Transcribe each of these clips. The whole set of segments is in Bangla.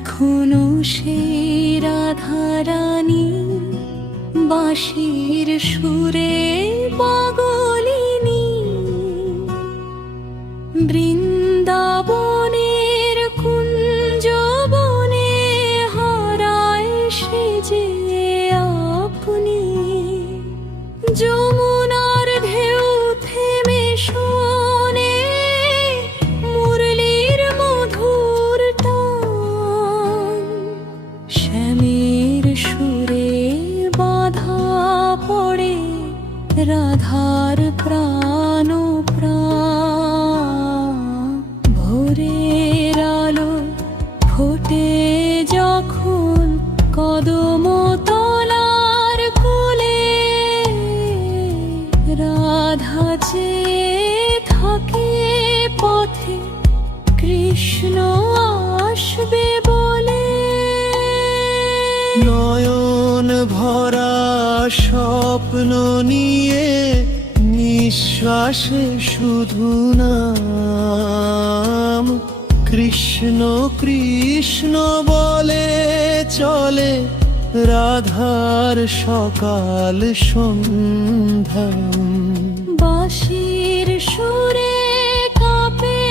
এখনো সেই রাধারানী বাঁশির সুরে পাগলিনী, বৃন্দাবনের কুঞ্জবনে হারায় সে যে আপনি। যমুনার ঢেউ থেমে শোনে মুরলীর মধুর টান, শ্যামের সুরে বাধা পড়ে রাধার প্রাণ প্রাণ। ভোরের আলো ফোটে যখন কদম তলার কোলে, রাধা চেয়ে থাকে পথে কৃষ্ণ আসবে বলে। নয়ন ভরা স্বপ্ন নিয়ে নিঃশ্বাসে শুধু নাম, কৃষ্ণ কৃষ্ণ বলে চলে রাধার সকাল সন্ধ্যা। বাঁশির সুরে কাঁপে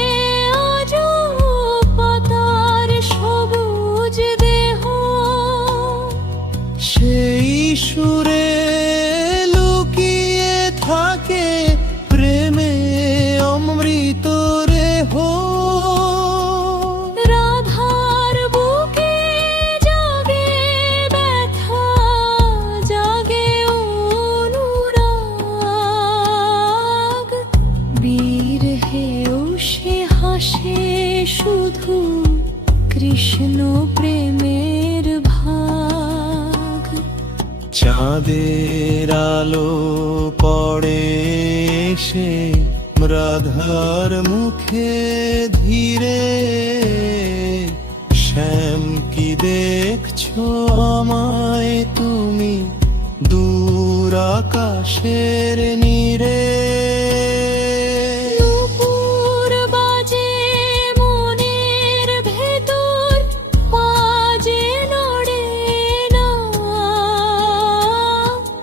আজ পাতার সবুজ দেহ, সেই সুরে লুকিয়ে থাকে প্রেমে অমৃত রেহ। রাধার বুকে জাগে ব্যথা, জাগে অনুরাগ, বীর হেও সে হাসে শুধু কৃষ্ণ প্রেমের ভাগ। চাঁদের আলো পড়ে সে রাধার মুখে ধীরে, শ্যাম কি দেখছো আমায় তুমি দূর আকাশের নীরে। নূপুর বাজে মনের ভেতর, বাজে নড়ে না,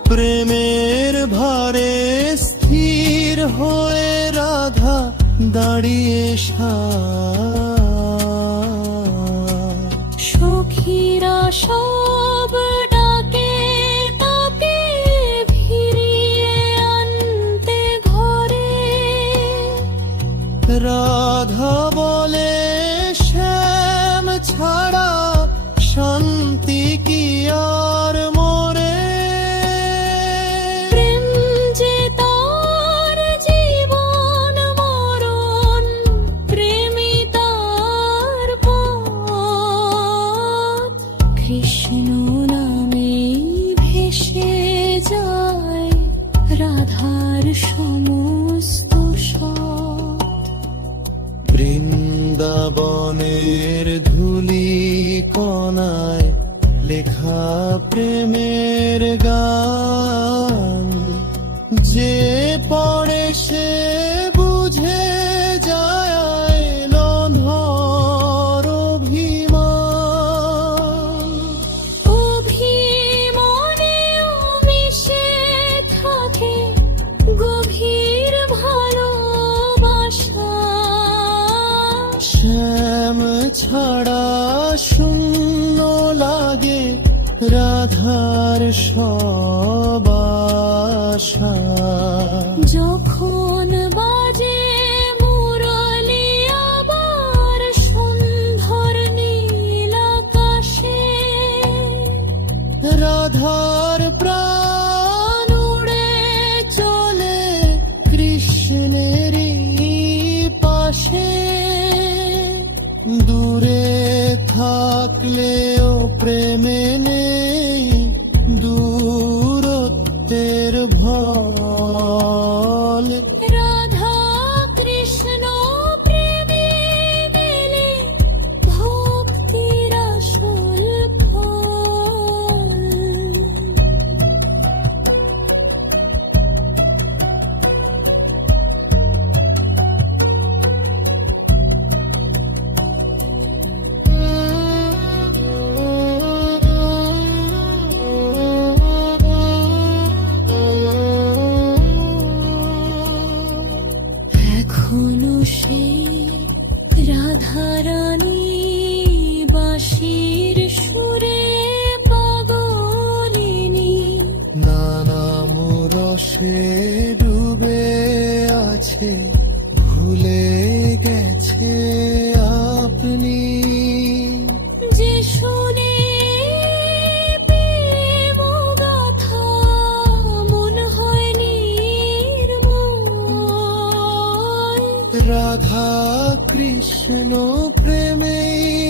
প্রেমের ভারে স্থির হয়ে রাধা দাঁড়িয়ে সখীরা সব ডাকে তাকে ফিরিয়ে আনতে ঘরে। রাধা বলে শ্যাম ছাড়া শান্তি কি আর মোরে। প্রেম যে তার জীবন মরণ, প্রেমী তার পথ। কৃষ্ণ নামে ভেসে যায় রাধার সমস্ত সৎ। বৃন্দাবনের ধূলি কণায় লেখা প্রেমের গান, যে পড়ে সে বুঝে যায় নধর অভিমান। অভিমানেও মিশে থাকে গভীর ভালোবাসা। শ্যাম ছাড়া শূন্য লাগে রাধার সব আশা। যখন বাজে মুরলি আবার সন্ধ্যার নীল আকাশে, রাধার প্রাণ উড়ে চলে কৃষ্ণেরই পাশে। দূরে থাকলেও প্রেমে নেই দূরত্বের ভয়। রাধা কৃষ্ণ প্রেমে মেলে ভক্তির আসল ফল। এখনো সেই রাধারানী বাঁশির সুরে পাগলিনী, নানাম রসে ডুবে আছে, ভুলে গেছে আপনি। যে শুনে প্রেম গাথা মন হয় নির্মল। রাধা কৃষ্ণ প্রেমেই